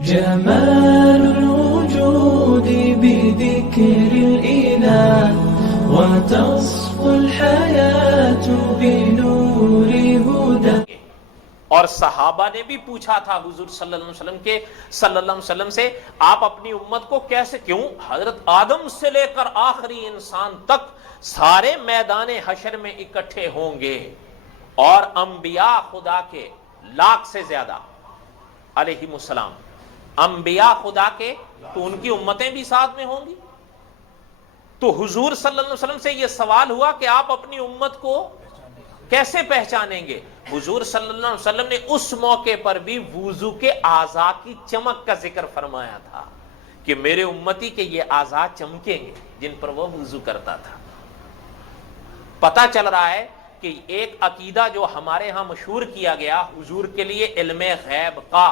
جمال الوجود بذكر الإله وتصفو الحياة بنور هدى. اور صحابہ نے بھی پوچھا تھا حضور صلی اللہ علیہ وسلم سے آپ اپنی امت کو کیسے، کیوں حضرت آدم سے لے کر آخری انسان تک سارے میدان حشر میں اکٹھے ہوں گے، اور انبیاء خدا کے لاکھ سے زیادہ علیہم السلام، انبیاء خدا کے، تو ان کی امتیں بھی ساتھ میں ہوں گی. تو حضور صلی اللہ علیہ وسلم سے یہ سوال ہوا کہ آپ اپنی امت کو کیسے پہچانیں گے. حضور صلی اللہ علیہ وسلم نے اس موقع پر بھی وضو کے اعضاء کی چمک کا ذکر فرمایا تھا کہ میرے امتی کے یہ اعضاء چمکیں گے جن پر وہ وضو کرتا تھا. پتہ چل رہا ہے کہ ایک عقیدہ جو ہمارے ہاں مشہور کیا گیا حضور کے لیے علم غیب کا،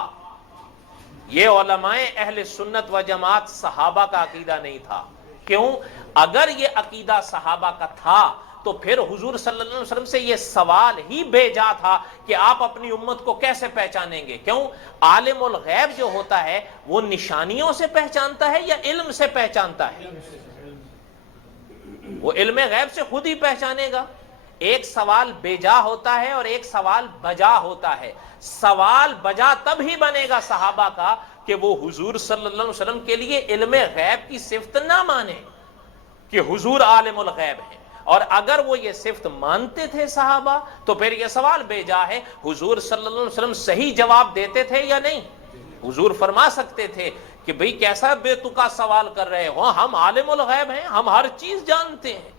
یہ علماء اہل سنت و جماعت صحابہ کا عقیدہ نہیں تھا. کیوں؟ اگر یہ عقیدہ صحابہ کا تھا تو پھر حضور صلی اللہ علیہ وسلم سے یہ سوال ہی بھیجا تھا کہ آپ اپنی امت کو کیسے پہچانیں گے. کیوں؟ عالم الغیب جو ہوتا ہے وہ نشانیوں سے پہچانتا ہے یا علم سے پہچانتا ہے؟ وہ علم غیب سے خود ہی پہچانے گا. ایک سوال بیجا ہوتا ہے اور ایک سوال بجا ہوتا ہے. سوال بجا تب ہی بنے گا صحابہ کا کہ وہ حضور صلی اللہ علیہ وسلم کے لیے علم غیب کی صفت نہ مانے کہ حضور عالم الغیب ہے، اور اگر وہ یہ صفت مانتے تھے صحابہ تو پھر یہ سوال بیجا ہے. حضور صلی اللہ علیہ وسلم صحیح جواب دیتے تھے یا نہیں؟ حضور فرما سکتے تھے کہ بھئی کیسا بے تکا سوال کر رہے ہو، ہم عالم الغیب ہیں، ہم ہر چیز جانتے ہیں.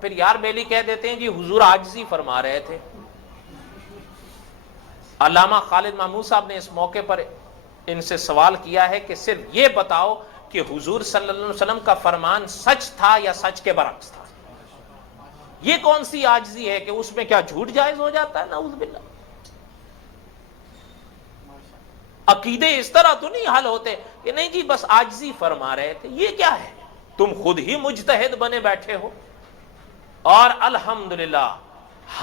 پھر یار میلی کہہ دیتے ہیں جی حضور عاجزی فرما رہے تھے. علامہ خالد محمود صاحب نے اس موقع پر ان سے سوال کیا ہے کہ صرف یہ بتاؤ کہ حضور صلی اللہ علیہ وسلم کا فرمان سچ تھا یا سچ کے برعکس تھا. یہ کون سی عاجزی ہے کہ اس میں کیا جھوٹ جائز ہو جاتا ہے؟ نعوذ باللہ. عقیدے اس طرح تو نہیں حل ہوتے کہ نہیں جی بس عاجزی فرما رہے تھے. یہ کیا ہے؟ تم خود ہی مجتہد بنے بیٹھے ہو. اور الحمدللہ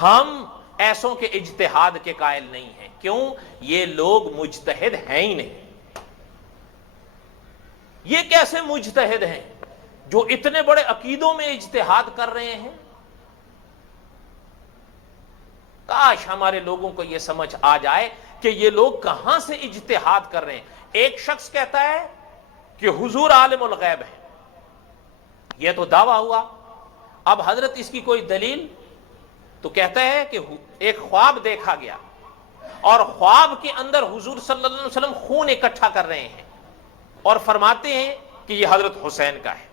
ہم ایسوں کے اجتہاد کے قائل نہیں ہیں. کیوں؟ یہ لوگ مجتہد ہیں ہی نہیں. یہ کیسے مجتہد ہیں جو اتنے بڑے عقیدوں میں اجتہاد کر رہے ہیں؟ کاش ہمارے لوگوں کو یہ سمجھ آ جائے کہ یہ لوگ کہاں سے اجتہاد کر رہے ہیں. ایک شخص کہتا ہے کہ حضور عالم الغیب ہے، یہ تو دعویٰ ہوا. اب حضرت اس کی کوئی دلیل؟ تو کہتا ہے کہ ایک خواب دیکھا گیا اور خواب کے اندر حضور صلی اللہ علیہ وسلم خون اکٹھا کر رہے ہیں اور فرماتے ہیں کہ یہ حضرت حسین کا ہے.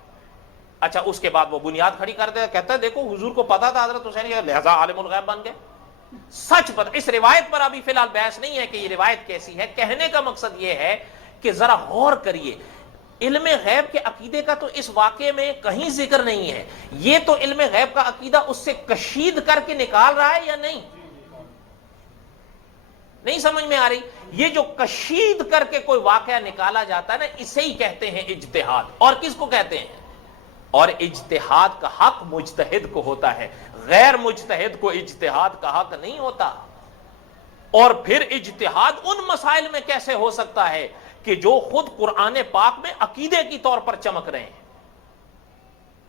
اچھا، اس کے بعد وہ بنیاد کھڑی کر دے، کہتا ہے دیکھو حضور کو پتا تھا حضرت حسین کا، لہذا عالم الغیب بن گئے. سچ پتا. اس روایت پر ابھی فی الحال بحث نہیں ہے کہ یہ روایت کیسی ہے. کہنے کا مقصد یہ ہے کہ ذرا غور کریے، علم غیب کے عقیدے کا تو اس واقعے میں کہیں ذکر نہیں ہے. یہ تو علم غیب کا عقیدہ اس سے کشید کر کے نکال رہا ہے یا نہیں؟ نہیں سمجھ میں آ رہی؟ یہ جو کشید کر کے کوئی واقعہ نکالا جاتا ہے نا، اسے ہی کہتے ہیں اجتہاد. اور کس کو کہتے ہیں؟ اور اجتہاد کا حق مجتہد کو ہوتا ہے، غیر مجتہد کو اجتہاد کا حق نہیں ہوتا. اور پھر اجتہاد ان مسائل میں کیسے ہو سکتا ہے کہ جو خود قرآن پاک میں عقیدے کی طور پر چمک رہے ہیں؟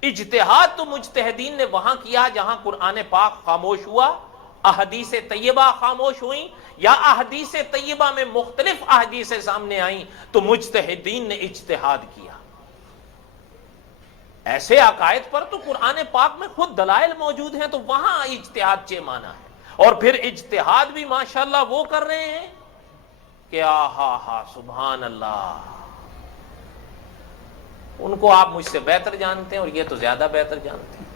اجتہاد تو مجتہدین نے وہاں کیا جہاں قرآن پاک خاموش ہوا، احادیث طیبہ خاموش ہوئیں، یا احادیث طیبہ میں مختلف احادیثیں سامنے آئیں تو مجتہدین نے اجتہاد کیا. ایسے عقائد پر تو قرآن پاک میں خود دلائل موجود ہیں، تو وہاں اجتہاد چے مانا ہے. اور پھر اجتہاد بھی ماشاءاللہ وہ کر رہے ہیں کہ آہا سبحان اللہ. ان کو آپ مجھ سے بہتر جانتے ہیں اور یہ تو زیادہ بہتر جانتے ہیں.